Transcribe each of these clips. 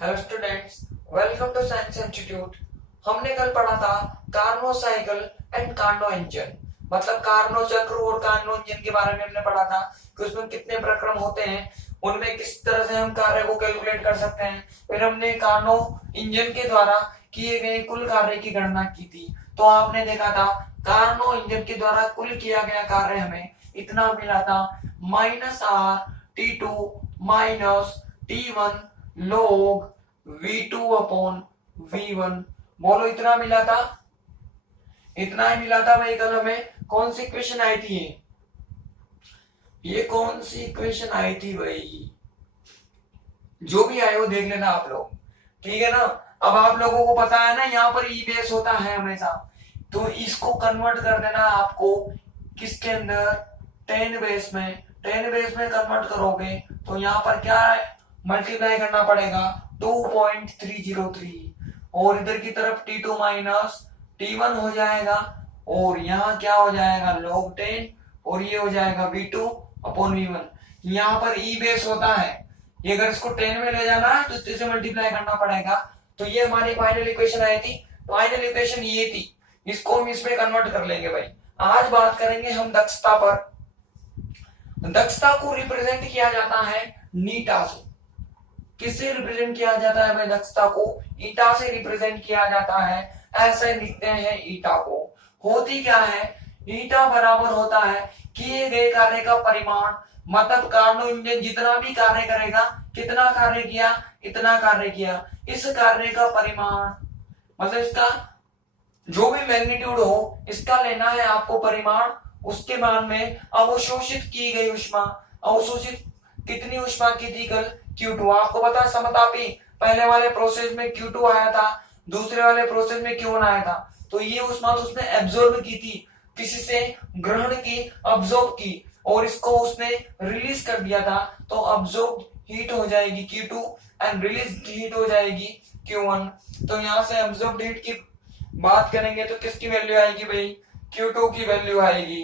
Hello students, welcome to science institute. हमने कल पढ़ा था Carnot cycle and Carnot engine, मतलब कार्नो चक्र और कार्नो इंजन के बारे में हमने पढ़ा था कि उसमें कितने प्रक्रम होते हैं, उनमें किस तरह से हम कार्य को कैलकुलेट कर सकते हैं। फिर हमने कार्नो इंजन के द्वारा किए गए कुल कार्य की गणना की थी। तो आपने देखा था कार्नो इंजन के द्वारा कुल किया गया कार्य हमें इतना मिला था -R T2 -T1 log V2 upon V1। बोलो इतना मिला था, इतना ही मिला था भाई। कल हमें कौन सी इक्वेशन आई थी? ये कौन सी इक्वेशन आई थी भाई? जो भी आए वो देख लेना आप लोग, ठीक है ना। अब आप लोगों को पता है ना, यहाँ पर ई बेस होता है हमेशा, तो इसको कन्वर्ट कर देना आपको किसके अंदर, 10 बेस में। 10 बेस में कन्वर्ट करोगे तो यहाँ पर क्या है, मल्टीप्लाई करना पड़ेगा 2.303, और इधर की तरफ T2 माइनस T1 हो जाएगा, और यहाँ क्या हो जाएगा log 10, और ये हो जाएगा V2 अपॉन V1। यहाँ पर ई बेस होता है, ये अगर इसको 10 में ले जाना है तो इसे मल्टीप्लाई करना पड़ेगा। तो ये हमारी फाइनल इक्वेशन आई थी। फाइनल इक्वेशन ये थी, इसको हम इसमें कन्वर्ट कर लेंगे भाई। आज बात करेंगे हम दक्षता पर। दक्षता को रिप्रेजेंट किया जाता है नीटा से। किससे रिप्रेजेंट किया जाता है भाई? दक्षता को ईटा से रिप्रेजेंट किया जाता है। ऐसे लिखते हैं ईटा को। होती क्या है, ईटा बराबर होता है किए गए कार्य का परिमाण, मतलब कार्नो इंजन जितना भी कार्य करेगा, कितना कार्य किया, इतना कार्य किया, इस कार्य का परिमाण, मतलब इसका जो भी मैग्नीट्यूड हो, इसका लेना है आपको परिमाण। उसके मान में अवशोषित की गई उष्मा, अवशोषित कितनी उष्मा की थी कल? Q2। आपको पता है समतापी, पहले वाले प्रोसेस में Q2 आया था, दूसरे वाले प्रोसेस में Q1 आया था। तो ये उष्मा तो उसने एब्जॉर्ब की थी, किसी से ग्रहण की, अब्जॉर्ब की, और इसको उसने रिलीज कर दिया था। तो अब्जॉर्ब हीट हो जाएगी Q2 एंड रिलीज हीट हो जाएगी Q1। तो यहाँ से अब्जॉर्ब हीट की बात करेंगे तो किसकी वैल्यू आएगी भाई? Q2 की वैल्यू आएगी।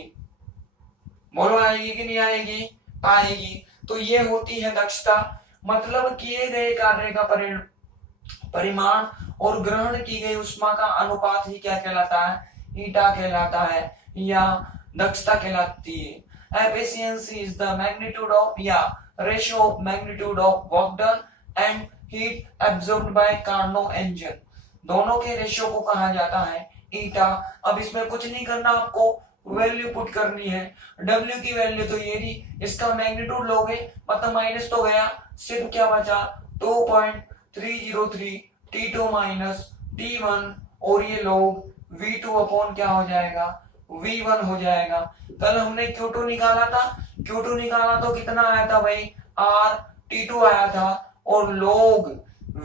बोलो आएगी कि नहीं आएगी? आएगी। तो ये होती है दक्षता, मतलब किए गए कार्य का परिमाण और ग्रहण की गई उष्मा का अनुपात ही क्या कहलाता है? ईटा कहलाता है, या दक्षता कहलाती है। Efficiency is the magnitude of, या ratio of magnitude of work done and heat absorbed by Carnot engine. दोनों के रेशियो को कहा जाता है ईटा। अब इसमें कुछ नहीं करना, आपको वैल्यू पुट करनी है। W की वैल्यू तो ये रही, इसका मैग्नीट्यूड लोगे मतलब माइनस तो गया, सिर्फ क्या बचा 2.303 T2 माइनस T1, और ये लोग V2 अपॉन क्या हो जाएगा? V1 हो जाएगा। कल हमने Q2 निकाला था, Q2 निकाला तो कितना आया था भाई? R T2 आया था, और लोग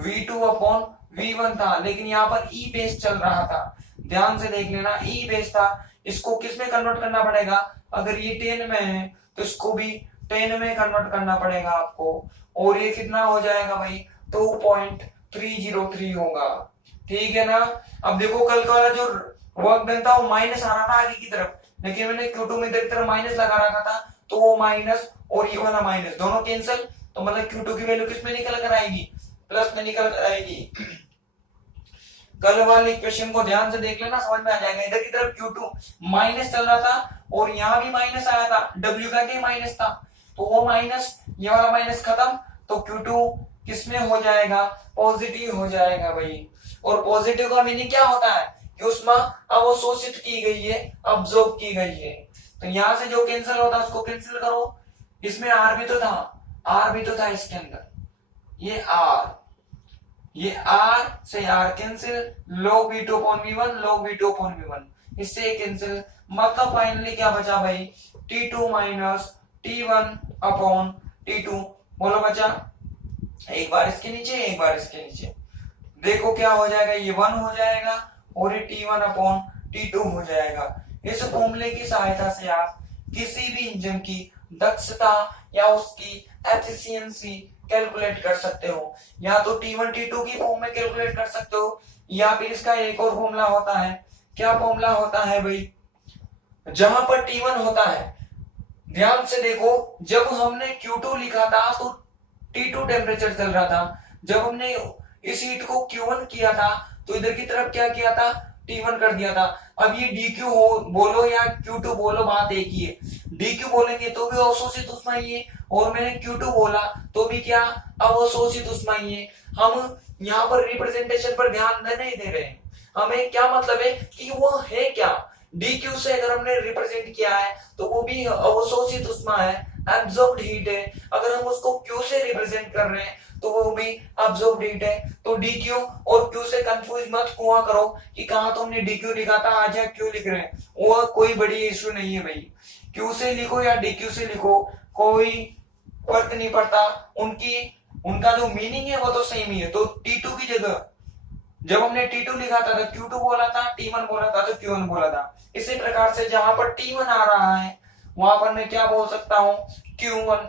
V2 अपॉन V1 था, लेकिन यहाँ पर ई बेस चल रहा था। ध्यान से देख लेना, ई बेस था। इसको किस में कन्वर्ट करना पड़ेगा? अगर ये 10 में है तो इसको भी 10 में कन्वर्ट करना पड़ेगा आपको, और ये कितना हो जाएगा भाई? 2.303 होगा, ठीक है ना। अब देखो कल का वाला जो वर्क डन था वो माइनस आ रहा था आगे की तरफ, लेकिन मैंने Q2 में इधर की तरफ माइनस लगा रखा था, तो वो माइनस और ये वाला माइनस दोनों कैंसिल, तो मतलब Q2 की वैल्यू किस में निकल कर आएगी? प्लस में निकल कर आएगी। कल वाली इक्वेशन को ध्यान से देख लेना, समझ में आ जाएगा। इधर की तरफ Q2 माइनस चल रहा था, और यहाँ भी माइनस आया था, W का क्या माइनस था, तो वो माइनस, ये वाला माइनस खत्म, तो Q2 किसमें हो जाएगा? पॉजिटिव हो जाएगा भाई। और पॉजिटिव का मीनिंग क्या होता है? कि उष्मा अवशोषित की गई है, अब्जॉर्ब की गई है। तो यहाँ से जो कैंसिल होता है उसको कैंसिल करो। इसमें R भी तो था, R भी तो था इसके अंदर, ये R, ये R से R cancel, log V2 upon V1, log V2 upon V1, इससे कैंसिल, मतलब फाइनली क्या बचा भाई? T2 minus T1 upon T2। बोलो बचा, एक बार इसके नीचे, एक बार इसके नीचे, देखो क्या हो जाएगा? ये 1 हो जाएगा, और ये T1 अपॉन T2 हो जाएगा। इस फॉर्मूले की सहायता से आप किसी भी इंजन की दक्षता या उसकी एफिशिएंसी कैलकुलेट कर सकते हो। या तो T1 T2 की फॉर्म में कैलकुलेट कर सकते हो, या फिर इसका एक और फॉर्मूला होता है। क्या फॉर्मूला होता है भाई? जहां पर T1 होता है, ध्यान से देखो, जब हमने Q2 लिखा था तो T2 टेम्परेचर चल रहा था, जब हमने इस हीट को Q1 किया था तो इधर की तरफ क्या किया था, T1 कर दिया था। अब ये DQ हो बोलो या Q2 बोलो, बात एक ही है। DQ बोलेंगे तो भी अवशोषित ऊष्मा ही है, और मैंने Q2 बोला तो भी क्या, अवशोषित ऊष्मा ही है। हम यहाँ पर रिप्रेजेंटेशन पर ध्यान नहीं दे रहे हैं, हमें क्या मतलब है कि वो है क्या। DQ से अगर हमने रिप्रेजेंट किया है तो वो भी अवशोषित ऊष्मा है, एब्जॉर्ब्ड हीट है। अगर हम उसको Q से रिप्रेजेंट कर रहे हैं तो वो भी अब्जॉर्ब्ड हीट है। तो DQ और Q से कंफ्यूज मत हुआ करो कि कहा तुमने DQ लिखा था आज या Q लिख रहे हैं, वो कोई बड़ी इश्यू नहीं है भाई। Q से लिखो या DQ से लिखो, कोई फर्क नहीं पड़ता, उनका जो मीनिंग है वो तो सेम ही है। तो T2 की जगह जब हमने T2 लिखा था तो Q2 बोला था, T1 बोला था तो Q1 बोला था। इसी प्रकार से जहां पर T1 आ रहा है वहां पर मैं क्या बोल सकता हूं, Q1,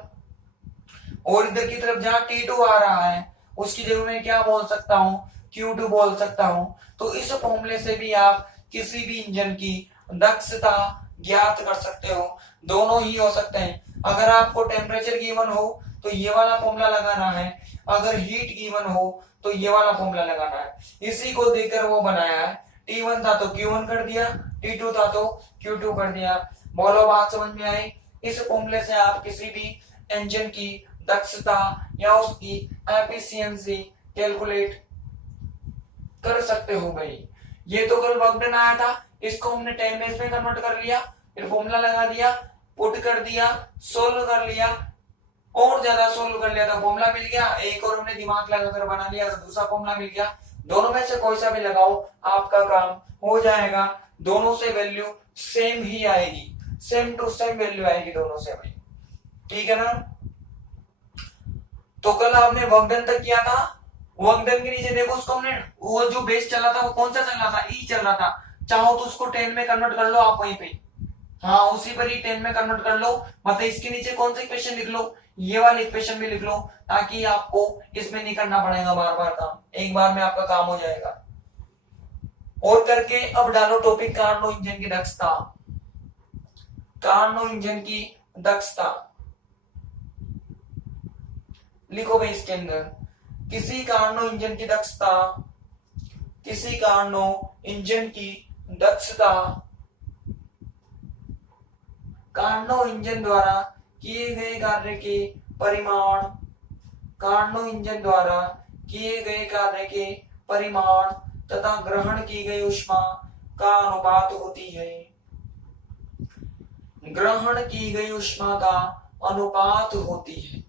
और इधर की तरफ जहां T2 आ रहा है उसकी जगह मैं क्या बोल सकता हूं, Q2 बोल सकता हूं। तो इस फॉर्मूले से भी आप किसी भी इंजन की दक्षता ज्ञात कर सकते हो, दोनों ही हो सकते हैं। अगर आपको टेम्परेचर गिवन हो तो ये वाला फॉर्मूला लगाना है, अगर हीट गिवन हो तो ये वाला फॉर्मूला लगाना है। इसी को देकर वो बनाया है, T1 था तो Q1 कर दिया, T2 था तो Q2 कर दिया। बोलो बात समझ में आई। इस फॉर्मूले से आप किसी भी इंजन की दक्षता या उसकी एफिशिएंसी कैलकुलेट कर सकते हो भाई। ये तो कल वर्क डन आया था, इसको हमने 10 डेज में कन्वर्ट कर लिया, फिर फॉर्मूला लगा दिया, पुट कर दिया, सोल्व कर लिया, और ज्यादा सोल्व कर लिया था, फॉर्मूला मिल गया। एक और हमने दिमाग लगाकर बना लिया तो दूसरा फॉर्मूला मिल गया। दोनों में से कोई सा भी लगाओ आपका काम हो जाएगा, दोनों से वैल्यू सेम ही आएगी, सेम टू सेम वैल्यू आएगी दोनों से भाई, ठीक है ना। तो कल आपने वर्क डन तक किया था, वर्क डन के नीचे देखो उसको हमने, वो जो बेस चला था वो कौन सा चल रहा था, ई चल रहा था। चाहो तो उसको 10 में कन्वर्ट कर लो आप वहीं पे, हाँ उसी पर ही 10 में कन्वर्ट कर लो। मतलब इसके नीचे कौन सा इक्वेशन लिख लो, ये वाली इक्वेशन भी लिख लो, ताकि आपको इसमें नहीं करना पड़ेगा बार बार काम, एक बार में आपका काम हो जाएगा। और करके अब डालो टॉपिक कार्नो इंजन की दक्षता। कार्नो इंजन की दक्षता लिखो भाई इसके अंदर, किसी कार्नो इंजन की दक्षता, किसी कार्नो इंजन की दक्षता कार्नो इंजन द्वारा किए गए कार्य के परिमाण, कार्नो इंजन द्वारा किए गए कार्य के परिमाण तथा ग्रहण की गई ऊष्मा का अनुपात होती है। ग्रहण की गई ऊष्मा का अनुपात होती है,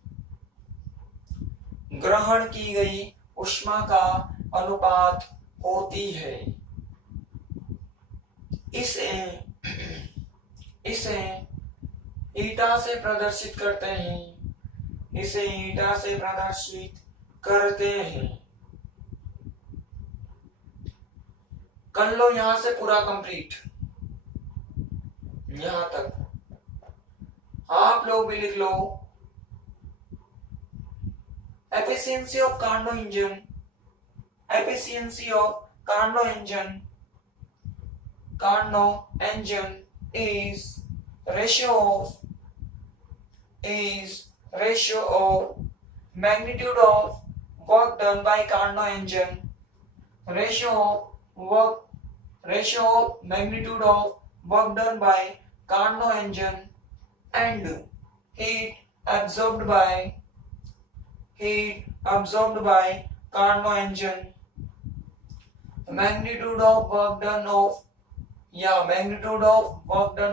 ग्रहण की गई ऊष्मा का अनुपात होती है। इसे ईटा से प्रदर्शित करते हैं, इसे ईटा से प्रदर्शित करते हैं। कर लो यहां से पूरा कंप्लीट, यहां तक आप लोग भी लिख लो। Efficiency of Carnot engine, efficiency of Carnot engine is ratio of magnitude of work done by Carnot engine, ratio of magnitude of work done by Carnot engine and heat absorbed by Carnot engine. Magnitude of work done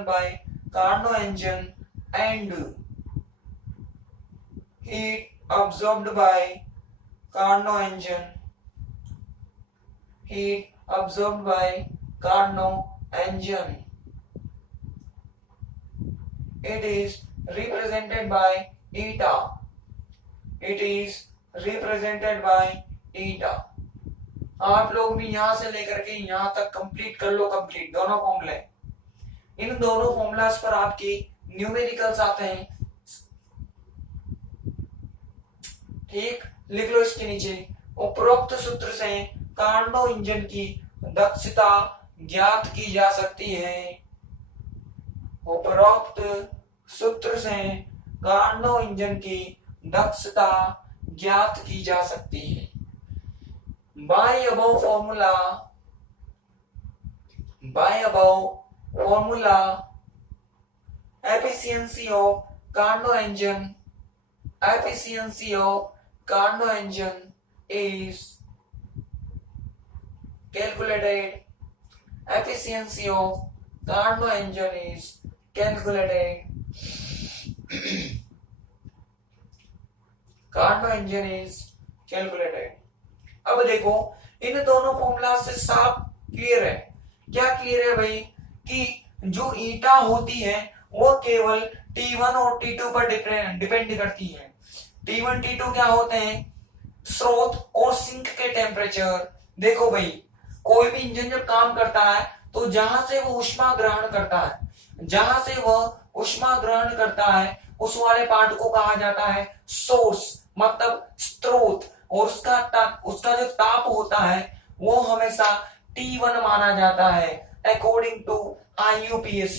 by Carnot engine and heat absorbed by Carnot engine. Heat absorbed by Carnot engine. It is represented by eta. It is represented by eta. आप लोग भी यहां से लेकर के यहां तक complete कर लो, कंप्लीट दोनों फॉर्मूले। इन दोनों फॉर्मूलास पर आपके न्यूमेरिकल्स आते हैं, ठीक, लिख लो इसके नीचे। उपरोक्त सूत्र से कार्नो इंजन की दक्षता ज्ञात की जा सकती है। उपरोक्त सूत्र से कार्नो इंजन की दक्षता ज्ञात की जा सकती है। By above formula efficiency of Carnot engine is calculated. Efficiency of Carnot engine is calculated. Carnot engine is calculated. अब देखो इन दोनों फॉर्मूला से साफ क्लियर है। क्या क्लियर है भाई कि जो ईटा होती है वो केवल T1 और T2 पर डिपेंड करती है। T1 T2 क्या होते हैं? स्रोत और सिंक के टेम्परेचर। देखो भाई कोई भी इंजन जब काम करता है तो जहां से वो ऊष्मा ग्रहण करता है उस वाले पार्ट को कहा जाता है सोर्स, मतलब स्रोत। और उसका जो ताप होता है वो हमेशा T1 माना जाता है अकॉर्डिंग टू IUPAC,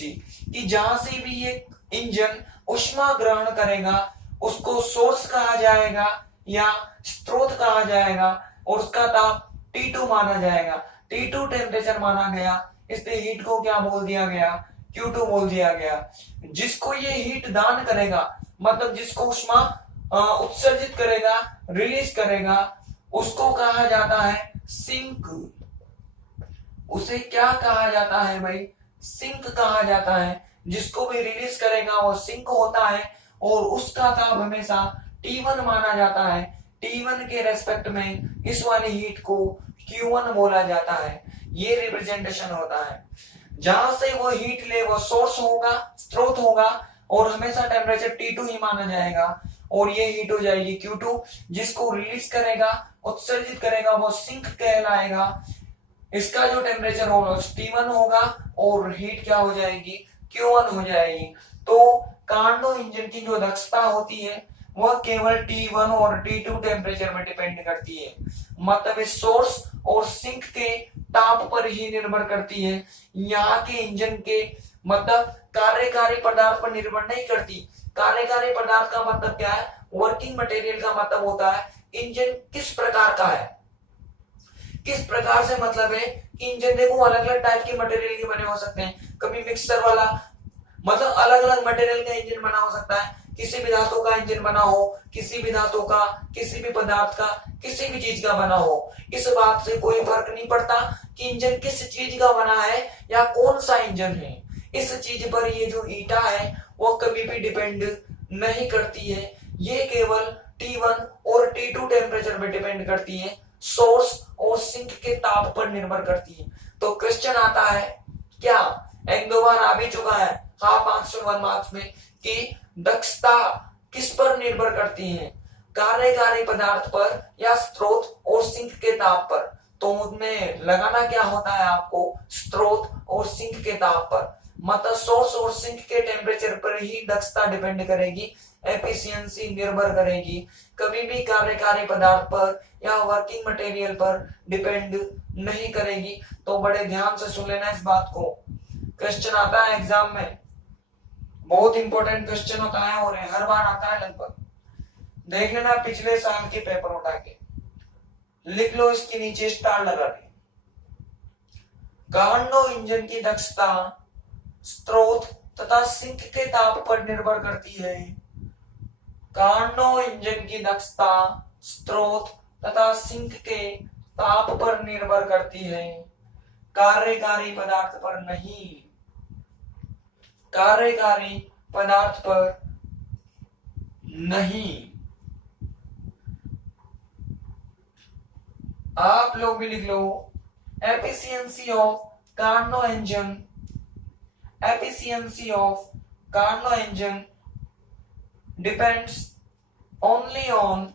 कि जहां से भी ये इंजन ऊष्मा ग्रहण करेगा उसको सोर्स कहा जाएगा या स्रोत कहा जाएगा और उसका ताप T2 माना जाएगा। T2 टेम्परेचर माना गया, इसलिए हीट को क्या बोल दिया गया? Q2 बोल दिया गया। जिसको ये हीट दान करेगा, मतलब जिसको ऊष्मा उत्सर्जित करेगा, रिलीज करेगा, उसको कहा जाता है सिंक। उसे क्या कहा जाता है भाई? सिंक कहा जाता है। जिसको भी रिलीज करेगा वो सिंक होता है और उसका ताप हमेशा T1 माना जाता है। T1 के रेस्पेक्ट में इस वाली हीट को Q1 बोला जाता है। ये रिप्रेजेंटेशन होता है। जहां से वो हीट ले वो सोर्स होगा, स्रोत होगा और हमेशा टेम्परेचर T2 ही माना जाएगा और ये हीट हो जाएगी Q2। जिसको रिलीज करेगा, उत्सर्जित करेगा वो सिंक कहलाएगा। इसका जो टेम्परेचर होगा T1 होगा और हीट क्या हो जाएगी? Q1 हो जाएगी। तो कार्नो इंजन की जो दक्षता होती है वह केवल T1 और T2 टेम्परेचर में डिपेंड करती है, मतलब इस सोर्स और सिंक के ताप पर ही निर्भर करती है। यहाँ के इंजन के मतलब कार्यकारी पदार्थ पर निर्भर नहीं करती। कार्यकारी पदार्थ का मतलब क्या है? वर्किंग मटेरियल का मतलब होता है इंजन किस प्रकार का है। किस प्रकार से मतलब है कि इंजन देखो अलग अलग टाइप के मटेरियल के बने हो सकते हैं। कभी मिक्सर वाला, मतलब अलग अलग मटेरियल का इंजन बना हो सकता है। किसी भी धातु का इंजन बना हो, किसी भी धातु का, किसी भी पदार्थ का, किसी भी चीज का बना हो। इस बात से कोई फर्क नहीं पड़ता कि इंजन किस चीज का बना है या कौन सा इंजन है। इस चीज पर ये जो ईटा है वो कभी भी डिपेंड नहीं करती है। ये केवल T1 और T2 टेम्परेचर पे डिपेंड करती है, सोर्स और सिंक के ताप पर निर्भर करती है। तो क्वेश्चन आता है क्या, एक दो बार आ भी चुका है हाफ मार्क्स में 1 मार्क्स में, कि दक्षता किस पर निर्भर करती है? कार्यकारी पदार्थ पर या स्रोत और सिंक के ताप पर। तो उसमें लगाना क्या होता है आपको? स्रोत और सिंक के ताप पर, मतलब सोर्स और सिंक के टेम्परेचर पर ही दक्षता डिपेंड करेगी, एफिशिएंसी निर्भर करेगी। कभी भी कार्यकारी पदार्थ पर या वर्किंग मटेरियल पर डिपेंड नहीं करेगी। तो बड़े ध्यान से सुन लेना इस बात को। क्वेश्चन आता है एग्जाम में, बहुत इंपॉर्टेंट क्वेश्चन होता है और हर बार आता है लगभग। देख लेना पिछले साल के पेपर उठा के, लिख लो इसके नीचे स्टार लगा के। कार्नो इंजन की दक्षता स्रोत तथा सिंक के ताप पर निर्भर करती है। कार्नो इंजन की दक्षता स्रोत तथा सिंक के ताप पर निर्भर करती है, कार्यकारी पदार्थ पर नहीं। कार्यकारी पदार्थ पर नहीं। आप लोग भी लिख लो, efficiency of Carnot engine, efficiency of Carnot engine depends only on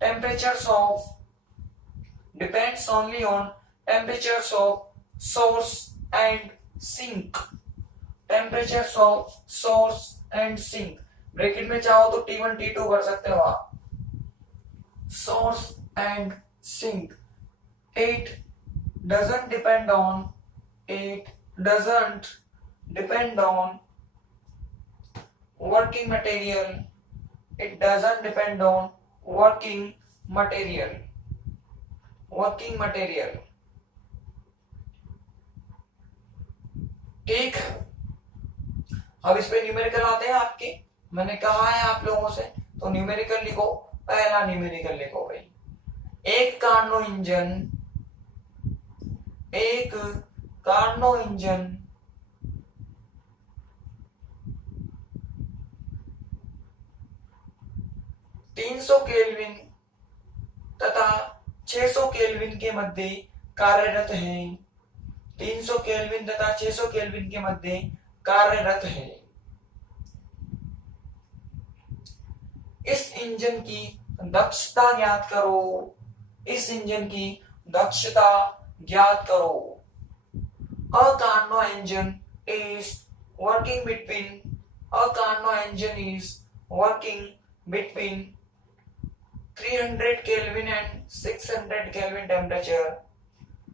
temperatures of source and sink. Temperatures of source and sink. Bracket में चाहो तो T1 T2 कर सकते हो आप। Source and sink. It doesn't depend on working material. It doesn't depend on working material, working material. ठीक, अब इस पे न्यूमेरिकल आते हैं आपके, मैंने कहा है आप लोगों से, तो न्यूमेरिकल लिखो। पहला न्यूमेरिकल लिखो भाई, एक कार्नो इंजन, एक कार्नो इंजन 300 केल्विन तथा 600 केल्विन के मध्य कार्यरत है। 300 केल्विन तथा 600 केल्विन के मध्य कार्यरत है। इस इंजन की दक्षता ज्ञात करो, इस इंजन की दक्षता ज्ञात करो। A Carnot engine is working between, a Carnot engine is working between 300 Kelvin and 600 Kelvin temperature,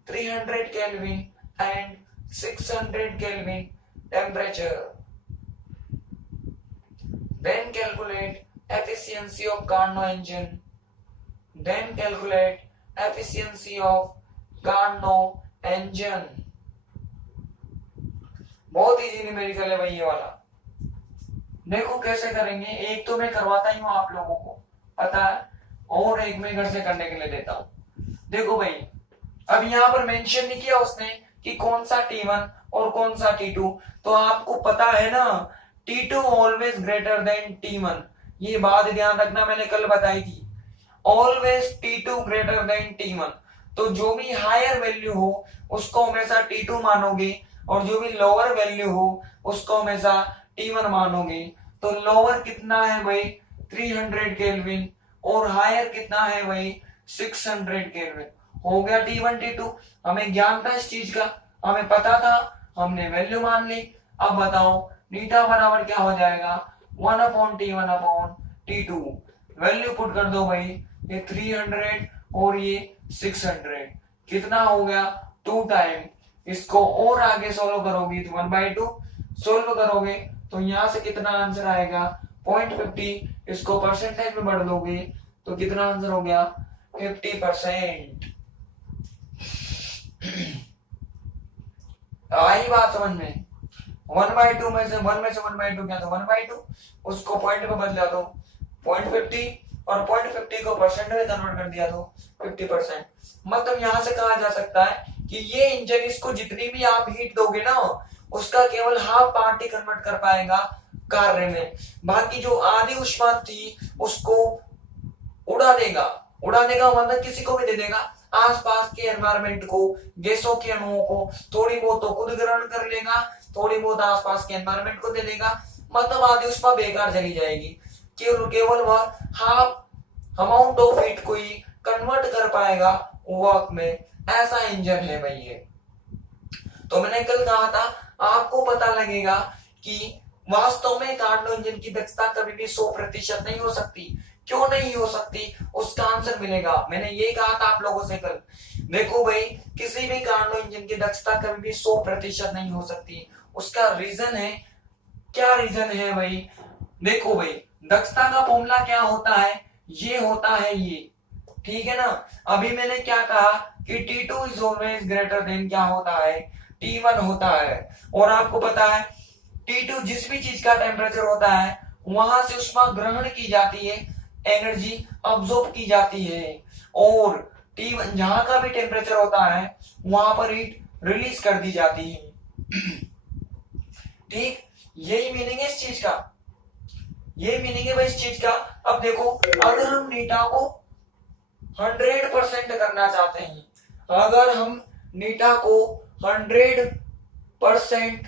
300 Kelvin and 600 Kelvin temperature. Then calculate efficiency of Carnot engine. Then calculate efficiency of Carnot engine. बहुत easy numerical है भाई ये वाला। देखो कैसे करेंगे, एक तो मैं करवाता ही हूं आप लोगों को पता है, और एक मैं घर से करने के लिए देता हूं। देखो भाई, अब यहाँ पर मेंशन नहीं किया उसने कि कौन सा T1 और कौन सा T2, तो आपको पता है ना T2 always greater than T1, ये बात ध्यान रखना, मैंने कल बताई थी। Always T2 greater than T1, तो जो भी हायर वैल्यू हो उसको हमेशा T2 मानोगे, और जो भी लोअर वैल्यू हो उसको हमेशा T1 मानोगे। तो लोअर कितना है भाई 300 केल्विन, और हायर कितना है भाई 600 केल्विन। हो गया T1 T2, हमें ज्ञान था इस चीज का, हमें पता था, हमने वैल्यू मान ली। अब बताओ नीटा बराबर क्या हो जाएगा, 1/T1/T2। वैल्यू पुट कर दो भाई, ये 300 और ये 600, कितना हो गया 2 टाइम। इसको और आगे सोल्व करोगे तो 1/2 सोल्व करोगे तो यहां से कितना आंसर आएगा 0.50, इसको परसेंटेज में बढ़ दोगे तो कितना आंसर हो गया 50%। आई बात समझ में, 1/2 में से 1/2 क्या, तो 1/2, उसको पॉइंट में बदला दो 0.50, और 0.50 को परसेंट में कन्वर्ट कर दिया तो 50%। मतलब यहां से कहा जा सकता है कि ये इंजन, इसको जितनी भी आप हीट दोगे ना उसका केवल हाफ पार्ट ही कन्वर्ट कर पाएगा कार्य में, बाकी जो आधी ऊष्मा थी उसको उड़ा देगा। उड़ा देगा मतलब किसी को भी दे देगा, आसपास के एनवायरनमेंट को, गैसों के अणुओं को, थोड़ी बहुत तो खुद ग्रहण कर लेगा, थोड़ी बहुत आसपास के एनवायरनमेंट को दे देगा, मतलब आधी ऊष्मा बेकार चली जाएगी। केवल वह हाफ अमाउंट ऑफ हीट को ही कन्वर्ट कर पाएगा वर्क में, ऐसा इंजन है भाई ये। तो मैंने कल कहा था आपको पता लगेगा कि वास्तव में कार्नो इंजन की दक्षता कभी भी 100% नहीं हो सकती। क्यों नहीं हो सकती, उसका आंसर मिलेगा। मैंने ये कहा था आप लोगों से कल। देखो भाई, किसी भी कार्नो इंजन की दक्षता कभी भी 100% नहीं हो सकती। उसका रीजन है, क्या रीजन है भाई, देखो भाई दक्षता का फॉर्मूला क्या होता है, ये होता है ये, ठीक है ना। अभी मैंने क्या कहा कि T2 is always greater than क्या होता है, T1 होता है। और आपको पता है T2 जिस भी चीज का टेम्परेचर होता है वहां से ऊष्मा ग्रहण की जाती है, एनर्जी अब्सॉर्ब की जाती है, और T1 जहां का भी टेम्परेचर होता है वहां पर हीट रिलीज कर दी जाती है। ठीक, यही मीनिंग है इस चीज का, ये मीनिंग है भाई इस चीज का। अब देखो, अगर हम नीटा को 100% करना चाहते हैं, अगर हम नीटा को 100%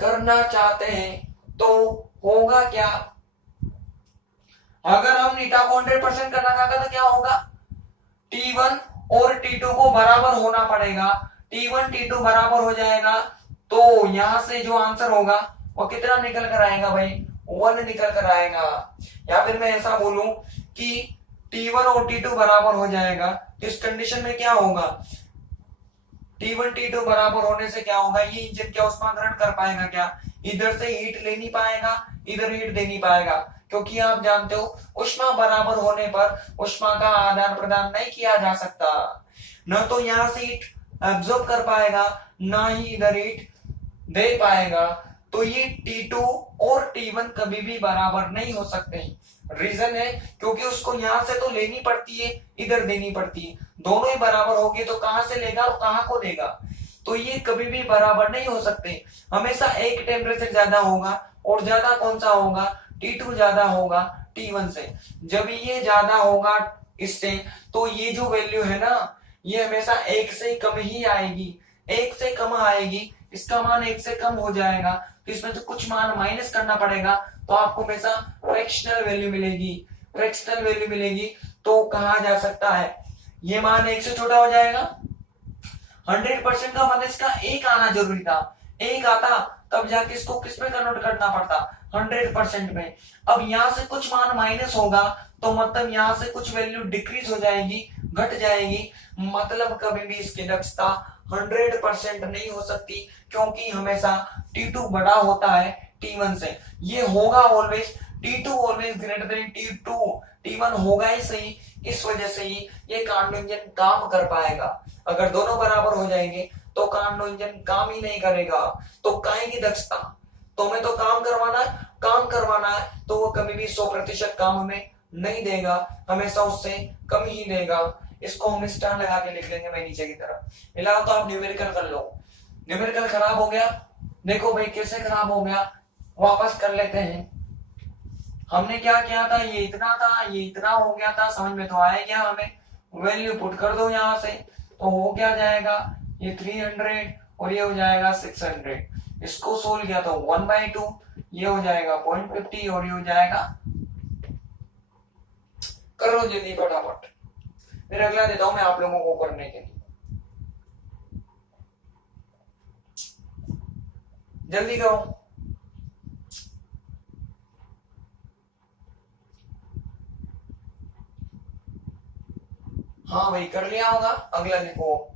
करना चाहते हैं तो होगा क्या, अगर हम नीटा को 100% करना चाहते हैं तो क्या होगा, T1 और T2 को बराबर होना पड़ेगा। T1 T2 बराबर हो जाएगा तो यहां से जो आंसर होगा वो कितना निकल कर आएगा भाई, 1 निकल कर आएगा। या फिर मैं ऐसा बोलूं कि T1 और T2 बराबर हो जाएगा, तो इस कंडीशन में क्या होगा, T1 T2 बराबर होने से क्या होगा, ये इंजन क्या ऊष्मा ग्रहण कर पाएगा क्या, इधर से हीट ले नहीं पाएगा, इधर हीट दे नहीं पाएगा, क्योंकि आप जानते हो ऊष्मा बराबर होने पर ऊष्मा का आदान प्रदान नहीं किया जा सकता। न तो यहाँ से हीट एब्जॉर्ब कर पाएगा, ना ही इधर हीट दे पाएगा। तो ये T2 और T1 कभी भी बराबर नहीं हो सकते। रीजन है क्योंकि उसको यहाँ से तो लेनी पड़ती है, इधर देनी पड़ती है। दोनों ही बराबर होगी तो कहां से लेगा और कहां को देगा? तो ये कभी भी बराबर नहीं हो सकते। हमेशा एक टेम्परेचर ज्यादा होगा, और ज्यादा कौन सा होगा? T2 ज्यादा होगा T1 से। जब ये ज्यादा होगा इससे, तो ये जो वैल्यू है ना, ये हमेशा एक से कम ही आएगी। एक से कम आएगी, इसका मान एक से कम हो जाएगा, तो इसमें से कुछ मान माइनस करना पड़ेगा, तो आपको हमेशा फ्रैक्शनल वैल्यू मिलेगी। फ्रैक्शनल वैल्यू मिलेगी तो कहा जा सकता है ये मान एक से छोटा हो जाएगा। 100% का मतलब इसका एक आना जरूरी था, एक आता तब जाके इसको किस में कन्वर्ट करना पड़ता? 100% में। अब यहाँ से कुछ मान माइनस होगा, तो मतलब यहाँ से कुछ वैल्यू डिक्रीज हो जाएगी, घट जाएगी। मतलब कभी भी इसकी दक्षता 100% नहीं हो सकती, क्योंकि हमेशा T2 बड़ा होता है T1 से। ये होगा always T2 always greater than T2, T1 होगा ही सही। इस वजह से ही ये कार्नो इंजन काम कर पाएगा। अगर दोनों बराबर हो जाएंगे तो कार्नो इंजन काम ही नहीं करेगा। तो काहे की दक्षता? तो हमें तो काम करवाना है, तो वो कभी भी 100% काम हमें नहीं देगा, हमेशा उससे कम ही देगा। इसको हम स्टार लगा के लिख लेंगे मैं नीचे की तरफ। मिलाओ तो आप न्यूमेरिकल कर लो। न्यूमेरिकल खराब हो गया, देखो भाई कैसे खराब हो गया, वापस कर लेते हैं। हमने क्या किया था, ये इतना था, ये इतना हो गया था, समझ में तो आया क्या हमें? वैल्यू पुट कर दो यहाँ से, तो हो क्या जाएगा, ये 300 और ये हो जाएगा 600। इसको सोल्व किया तो 1/2, ये हो जाएगा 0.50 और ये हो जाएगा। करो जल्दी फटाफट, फिर अगला देता हूं मैं आप लोगों को करने के लिए। जल्दी करो। हाँ भाई कर लिया होगा। अगला देखो,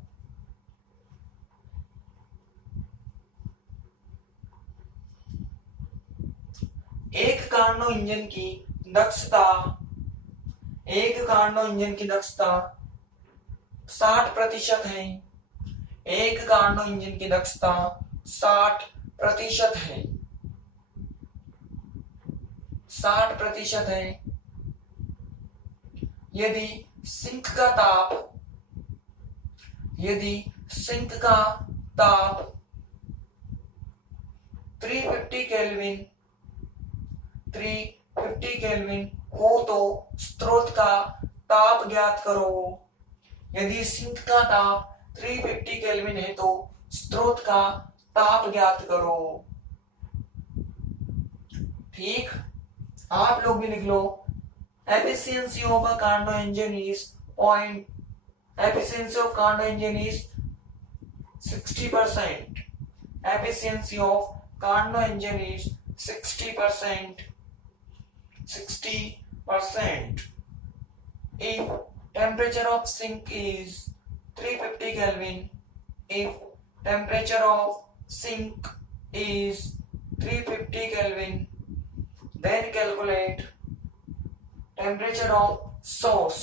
एक कार्नो इंजन की दक्षता 60% है। एक कार्नो इंजन की दक्षता 60% है। 60% है। यदि सिंक का ताप 350 केल्विन हो तो स्रोत का ताप ज्ञात करो। यदि सिंक का ताप 350 केल्विन है तो स्रोत का ताप ज्ञात करो। ठीक, आप लोग भी लिख लो। Efficiency of a Carnot engine is 60%. Efficiency of Carnot engine is 60%. 60%. If temperature of sink is 350 Kelvin, if temperature of sink is 350 Kelvin, then calculate temperature of source.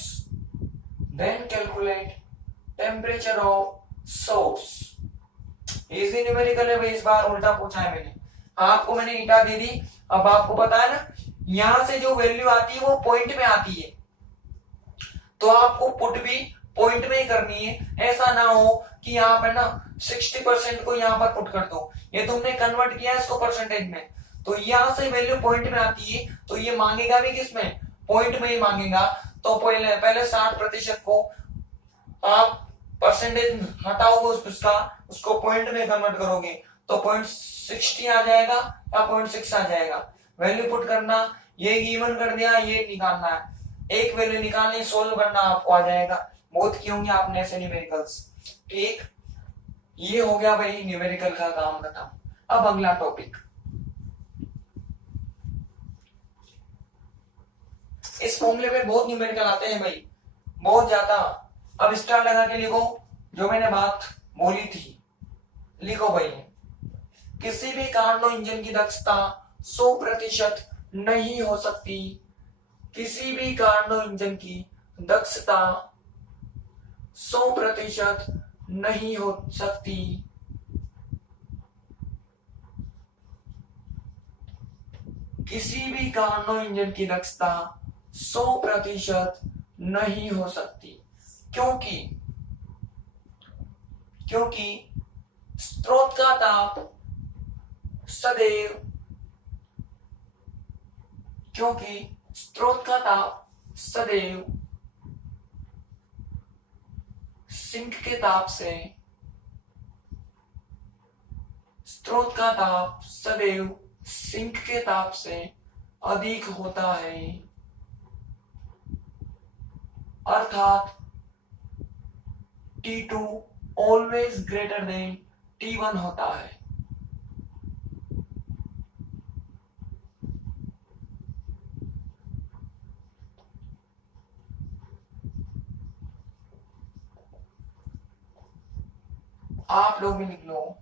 Easy numerical है भाई, इस बार उल्टा पूछा है मैंने आपको। मैंने ईटा दे दी, अब आपको पता है ना यहां से जो वैल्यू आती है वो पॉइंट में आती है, तो आपको पुट भी पॉइंट में ही करनी है। ऐसा ना हो कि यहाँ पे ना 60% को यहाँ पर पुट कर दो, ये तुमने कन्वर्ट किया है इसको परसेंटेज में, तो यहाँ से वैल्यू पॉइंट में आती है, तो ये मांगेगा भी किसमें? पॉइंट में ही मांगेगा। तो पहले 60% को आप परसेंटेज हटाओगे उसको पॉइंट में कन्वर्ट करोगे, तो 0.60 आ जाएगा या 0.6 आ जाएगा। वैल्यू पुट करना, ये गिवन कर दिया, ये निकालना है, एक वैल्यू निकालनी, सोल्व करना, आपको आ जाएगा। बहुत किए होंगे आपने ऐसे न्यूमेरिकल्स। ठीक, ये हो गया भाई न्यूमेरिकल का काम खत्म। अब अगला टॉपिक, इस फॉर्मूले में बहुत न्यूमेरिकल आते हैं भाई, बहुत ज्यादा। अब स्टार लगा के लिखो जो मैंने बात बोली थी, लिखो भाई। किसी भी कार्नो इंजन की दक्षता 100% नहीं हो सकती। किसी भी कार्नो इंजन की दक्षता 100% नहीं हो सकती। किसी भी कार्नो इंजन की दक्षता 100% नहीं हो सकती, क्योंकि क्योंकि स्रोत का ताप सदैव क्योंकि स्रोत का ताप सदैव सिंक के ताप से स्रोत का ताप सदैव सिंक के ताप से अधिक होता है, अर्थात T2 always greater than T1 होता है। आप लोग भी लिख लो,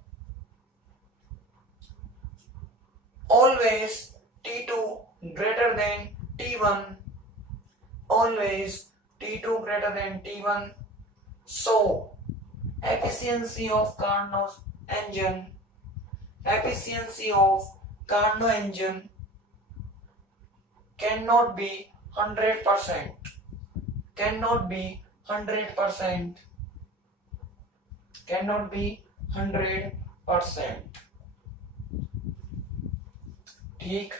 always T2 greater than T1, always T2 greater than T1. So efficiency of Carnot engine cannot be 100%. Cannot be 100%. Cannot be 100%. ठीक।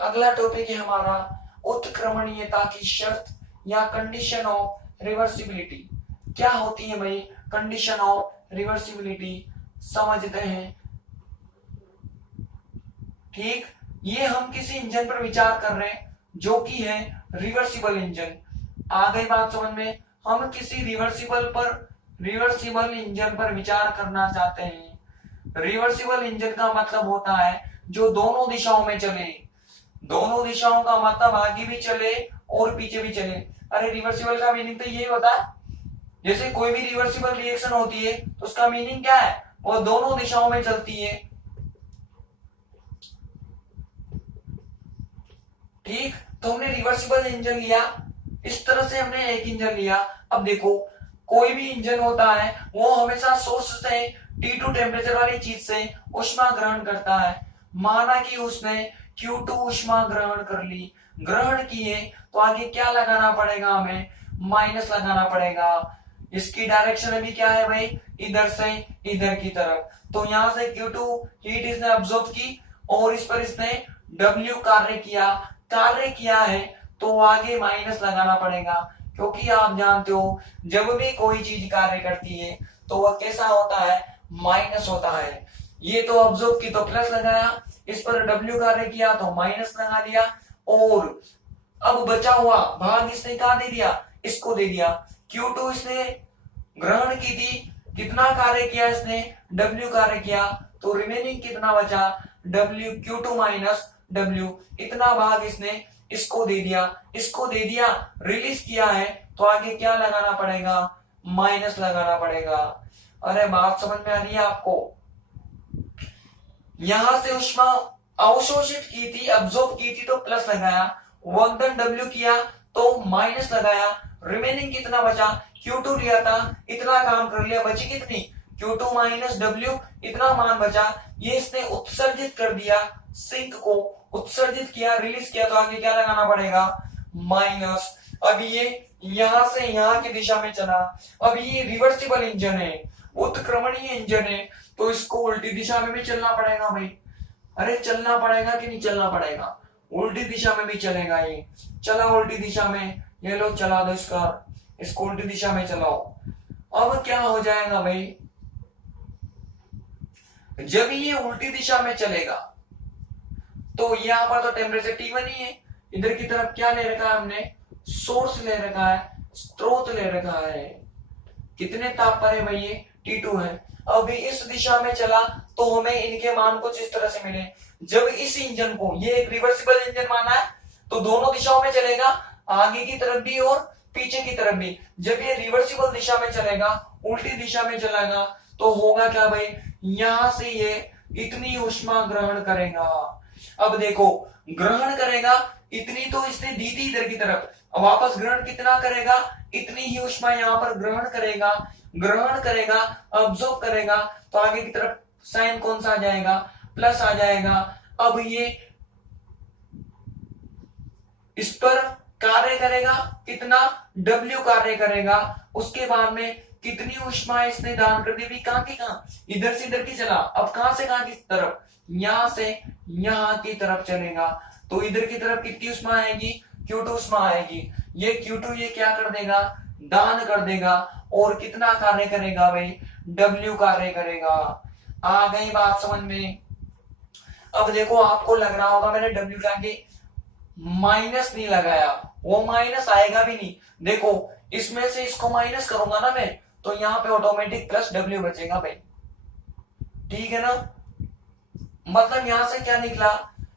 अगला टॉपिक है हमारा उत्क्रमणीयता की शर्त या कंडीशन ऑफ रिवर्सिबिलिटी। क्या होती है भाई कंडीशन ऑफ रिवर्सिबिलिटी, समझते हैं। ठीक, ये हम किसी इंजन पर विचार कर रहे हैं जो कि है रिवर्सिबल इंजन। आ गई बात समझ में। हम किसी रिवर्सिबल इंजन पर विचार करना चाहते हैं। रिवर्सिबल इंजन का मतलब होता है जो दोनों दिशाओं में चले। दोनों दिशाओं का मतलब आगे भी चले और पीछे भी चले। अरे रिवर्सिबल का मीनिंग तो ये होता है, जैसे कोई भी रिवर्सिबल रिएक्शन होती है तो उसका मीनिंग क्या है, वो दोनों दिशाओं में चलती है। ठीक, तो हमने रिवर्सिबल इंजन लिया, इस तरह से हमने एक इंजन लिया। अब देखो कोई भी इंजन होता है वो हमेशा सोर्स से T2 टेम्परेचर वाली चीज से ऊष्मा ग्रहण करता है। माना कि उसने Q2 ऊष्मा ग्रहण कर ली, ग्रहण किए, तो आगे क्या लगाना पड़ेगा, हमें माइनस लगाना पड़ेगा। इसकी डायरेक्शन अभी क्या है भाई, इधर से इधर की तरफ। तो यहां से Q2 हीट इसने अब्सॉर्ब की और इस पर इसने W कार्य किया है, तो आगे माइनस लगाना पड़ेगा। क्योंकि आप जानते हो जब भी कोई चीज कार्य करती है तो वह कैसा होता है, माइनस होता है। ये तो अब्सॉर्ब की तो प्लस लगाया, इस पर W कार्य किया तो माइनस लगा दिया, और अब बचा हुआ भाग इसने कहा दे दिया, इसको दे दिया। Q2 इसने ग्रहण की थी, कितना कार्य किया इसने, W कार्य किया, तो रिमेनिंग कितना बचा, Q2 माइनस W, इतना भाग इसने इसको दे दिया। इसको दे दिया, रिलीज किया है, तो आगे क्या लगाना पड़ेगा, माइनस लगाना पड़ेगा। अरे बात समझ में आ रही है आपको। यहां से ऊष्मा अवशोषित की थी, अब्सॉर्ब की थी, तो प्लस लगाया, वर्क डन W किया तो माइनस लगाया, रिमेनिंग कितना बचा, Q2 लिया था, इतना काम कर लिया, बची कितनी, Q2 माइनस W, इतना मान बचा। ये इसने उत्सर्जित कर दिया, सिंक को उत्सर्जित किया, रिलीज किया, तो आगे क्या लगाना पड़ेगा, माइनस। अब ये यहां से यहां की दिशा में चला। अब ये रिवर्सिबल इंजन है, उत्क्रमणीय इंजन है, तो इसको उल्टी दिशा में भी चलना पड़ेगा भाई। अरे चलना पड़ेगा कि नहीं चलना पड़ेगा, उल्टी दिशा में भी चलेगा। ये चला उल्टी दिशा में, ये लो चला दो इसको उल्टी दिशा में चलाओ। अब क्या हो जाएगा भाई, जब ये उल्टी दिशा में चलेगा तो यहाँ पर तो टेम्परेचर T1 ही है, इधर की तरफ क्या ले रखा है हमने, सोर्स ले रखा है, स्रोत ले रखा है। कितने ताप पर है भाई, ये T2 है। अभी इस दिशा में चला तो हमें इनके मान कुछ इस तरह से मिले। जब इस इंजन को, ये एक रिवर्सिबल इंजन माना है, तो दोनों दिशाओं में चलेगा, आगे की तरफ भी और पीछे की तरफ भी। जब ये रिवर्सिबल दिशा में चलेगा, उल्टी दिशा में चलेगा, तो होगा क्या भाई, यहां से ये इतनी ऊष्मा ग्रहण करेगा। अब देखो ग्रहण करेगा इतनी तो इसने दी थी इधर की तरफ, अब वापस ग्रहण कितना करेगा, इतनी ही ऊष्मा यहां पर ग्रहण करेगा, ऑब्जॉर्ब करेगा, तो आगे की तरफ साइन कौन सा आ जाएगा, प्लस आ जाएगा। अब ये इस पर कार्य करेगा कितना, W कार्य करेगा, उसके बाद में कितनी ऊष्मा इसने दान कर दी, कहां की कहां, इधर से इधर की चला, अब कहां से कहां की तरफ, यहां से यहां की तरफ चलेगा, तो इधर की तरफ कितनी ऊष्मा आएगी, Q2 ऊष्मा आएगी। ये Q2 ये क्या कर देगा, दान कर देगा, और कितना कार्य करेगा भाई, W कार्य करेगा। आ गई बात समझ में। अब देखो आपको लग रहा होगा मैंने W के आगे माइनस नहीं लगाया, वो माइनस आएगा भी नहीं। देखो इसमें से इसको माइनस करूंगा ना मैं, तो यहाँ पे ऑटोमेटिक प्लस W बचेगा भाई, ठीक है ना। मतलब यहां से क्या निकला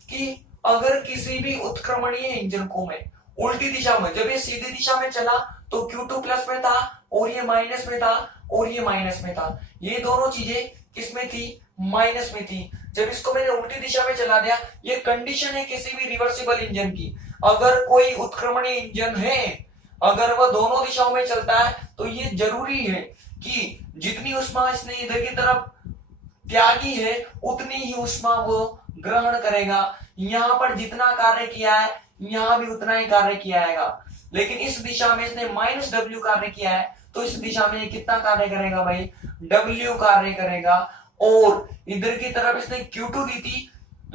कि अगर किसी भी उत्क्रमणीय इंजन को मैं उल्टी दिशा में, जब ये सीधी दिशा में चला तो Q2 प्लस में था और ये माइनस में था और ये माइनस में था, ये दोनों चीजें किसमें थी, माइनस में थी। जब इसको मैंने उल्टी दिशा में चला दिया, ये कंडीशन है किसी भी रिवर्सिबल इंजन की, अगर कोई उत्क्रमणीय इंजन है, अगर वह दोनों दिशाओं में चलता है तो ये जरूरी है कि जितनी ऊष्मा इसने इधर की तरफ त्यागी है उतनी ही ऊष्मा वो ग्रहण करेगा। यहां पर जितना कार्य किया है यहां भी उतना ही कार्य किया है, लेकिन इस दिशा में इसने माइनस W कार्य किया है, तो इस दिशा में कितना कार्य करेगा भाई, W कार्य करेगा। और इधर की तरफ इसने Q2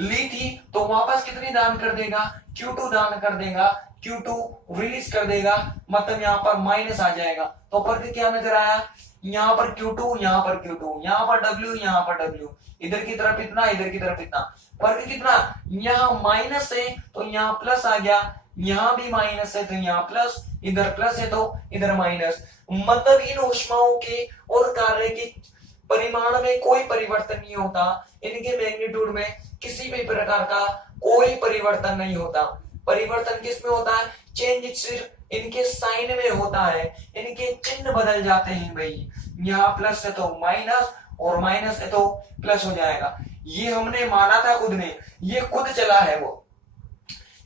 ली थी तो वापस कितनी दान कर देगा, Q2 दान कर देगा, Q2 रिलीज कर देगा, मतलब यहाँ पर माइनस आ जाएगा। तो फर्क क्या नजर आया, यहाँ पर Q2, यहाँ पर Q2, यहाँ पर W, यहाँ पर W, इधर की तरफ इतना, इधर की तरफ इतना, फर्क कितना, यहाँ माइनस है तो यहाँ प्लस आ गया, यहाँ भी माइनस है तो यहाँ प्लस, इधर प्लस है तो इधर माइनस। मतलब इन ऊष्माओं के और कार्य के परिमाण में कोई परिवर्तन नहीं होता, इनके मैग्नीट्यूड में किसी भी प्रकार का कोई परिवर्तन नहीं होता। परिवर्तन किस में होता है, चेंज सिर्फ इनके साइन में होता है, इनके चिन्ह बदल जाते हैं भाई, यहाँ प्लस है तो माइनस और माइनस है तो प्लस हो जाएगा। ये हमने माना था खुद ने, ये खुद चला है वो,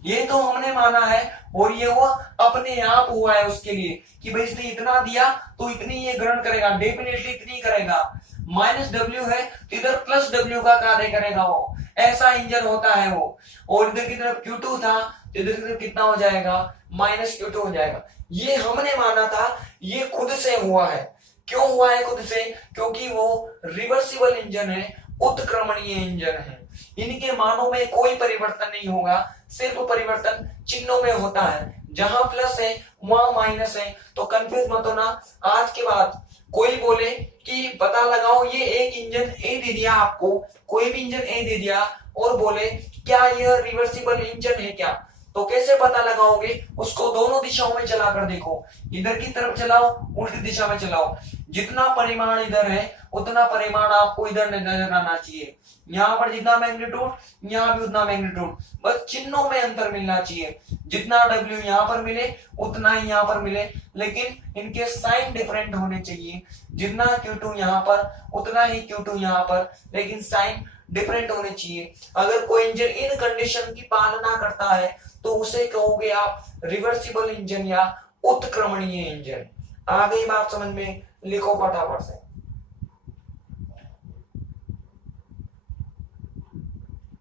ये तो हमने माना है, और ये वो अपने आप हुआ है उसके लिए कि भाई इसने इतना दिया तो इतनी ये ग्रहण करेगा, डेफिनेटली इतनी करेगा। माइनस W है तो इधर प्लस W का कार्य करेगा वो, ऐसा इंजन होता है वो। और इधर की तरफ Q2 था तो इधर की तरफ कितना हो जाएगा, माइनस Q2 हो जाएगा। ये हमने माना था, ये खुद से हुआ है। क्यों हुआ है खुद से, क्योंकि वो रिवर्सिबल इंजन है, उत्क्रमणीय इंजन है, इनके मानों में कोई परिवर्तन नहीं होगा, सिर्फ परिवर्तन चिन्हों में होता है, जहां प्लस है वहां माइनस है। तो कंफ्यूज मत होना, आज के बाद कोई बोले कि पता लगाओ, ये एक इंजन ए दे दिया आपको, कोई भी इंजन ए दे दिया और बोले क्या यह रिवर्सिबल इंजन है क्या, तो कैसे पता लगाओगे, उसको दोनों दिशाओं में चला कर देखो, इधर की तरफ चलाओ, उल्टी दिशा में चलाओ, जितना परिमाण इधर है उतना परिमाण आपको इधर नजर आना चाहिए, यहाँ पर जितना मैग्नीट्यूड यहाँ भी उतना मैग्नीट्यूड, बस चिन्हों में अंतर मिलना चाहिए, जितना W यहाँ पर मिले उतना ही यहाँ पर मिले, लेकिन इनके साइन डिफरेंट होने चाहिए, जितना Q2 यहाँ पर उतना ही Q2 यहाँ पर, लेकिन साइन डिफरेंट होने चाहिए। अगर कोई इंजन इन कंडीशन की पालना करता है तो उसे कहोगे आप रिवर्सिबल इंजन या उत्क्रमणीय इंजन। आ गई बात समझ में, लिखो फटाफट से।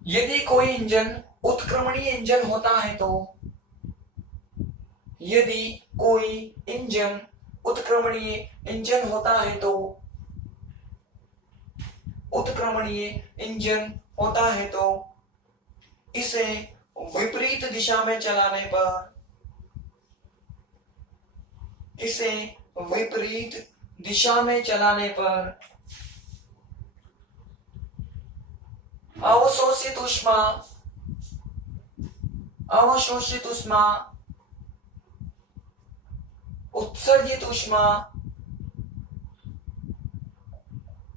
यदि कोई इंजन उत्क्रमणीय इंजन होता है तो, यदि कोई इंजन उत्क्रमणीय इंजन होता है तो, उत्क्रमणीय इंजन होता है तो इसे विपरीत दिशा में चलाने पर, इसे विपरीत दिशा में चलाने पर अवशोषित ऊष्मा, अवशोषित ऊष्मा, उत्सर्जित ऊष्मा,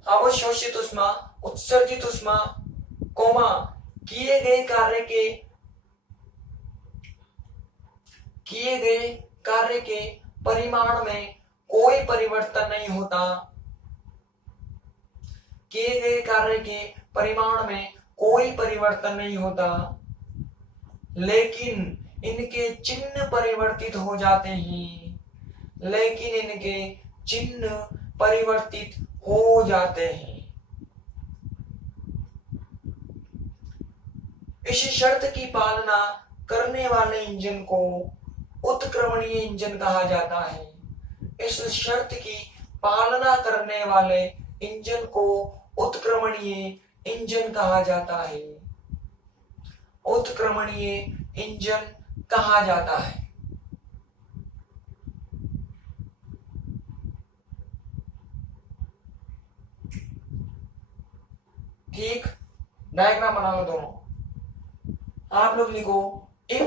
अवशोषित ऊष्मा, उत्सर्जित ऊष्मा, कोमा किए गए कार्य के परिमाण में कोई परिवर्तन नहीं होता, किए गए कार्य के परिमाण में कोई परिवर्तन नहीं होता, लेकिन इनके चिन्ह परिवर्तित हो जाते हैं, लेकिन इनके चिन्ह परिवर्तित हो जाते हैं। इस शर्त की पालना करने वाले इंजन को उत्क्रमणीय इंजन कहा जाता है। इस शर्त की पालना करने वाले इंजन को उत्क्रमणीय इंजन कहा जाता है। उत्क्रमणीय इंजन कहा जाता है। ठीक, डायग्राम बना लो दोनों। आप लोग लिखो, if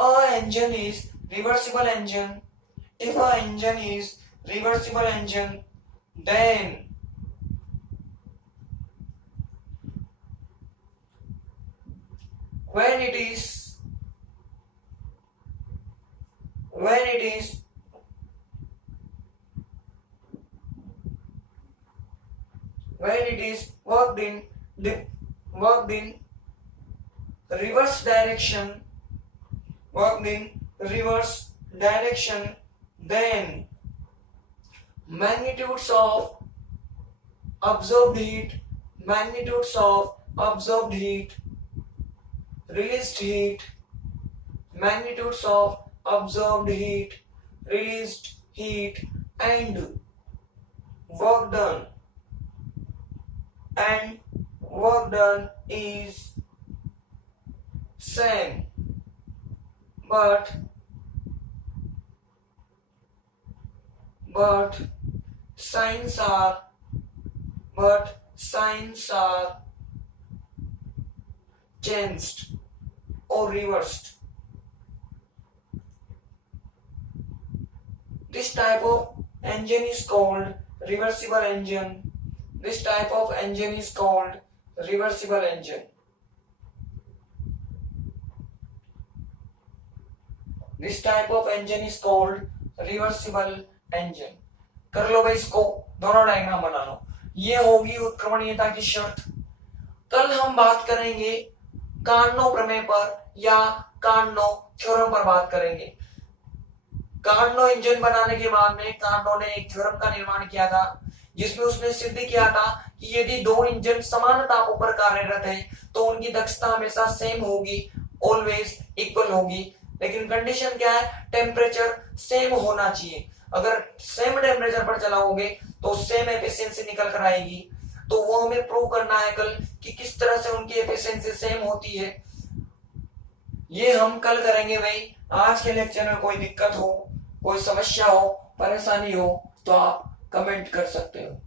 a engine is reversible engine, if a engine is reversible engine, then when it is worked in reverse direction, then magnitudes of absorbed heat, released heat, magnitudes of absorbed heat, released heat, and work done is same, but signs are changed or reversed. This type of engine is called reversible engine. This type of engine is called reversible engine. This type of engine is called reversible engine. कर लो भाई, इसको दोनों diagram बना लो। ये होगी उत्क्रमणीयता की शर्त। कल हम बात करेंगे कार्नो प्रमेय पर या कार्नो थ्योरम पर बात करेंगे। कार्नो इंजन बनाने के बाद में कार्नो ने एक थ्योरम का निर्माण किया था, जिसमें उसने सिद्ध किया था कि यदि दो इंजन समान तापों पर कार्यरत है तो उनकी दक्षता हमेशा सेम होगी, ऑलवेज इक्वल होगी। लेकिन कंडीशन क्या है? टेम्परेचर सेम होना चाहिए। अगर सेम टेम्परेचर पर चलाओगे तो सेम एफिशिएंसी निकल कर आएगी। तो वो हमें प्रूव करना है कल कि किस तरह से उनकी एफिशिएंसी सेम होती है। ये हम कल करेंगे भाई। आज के लेक्चर में कोई दिक्कत हो, कोई समस्या हो, परेशानी हो तो आप कमेंट कर सकते हो।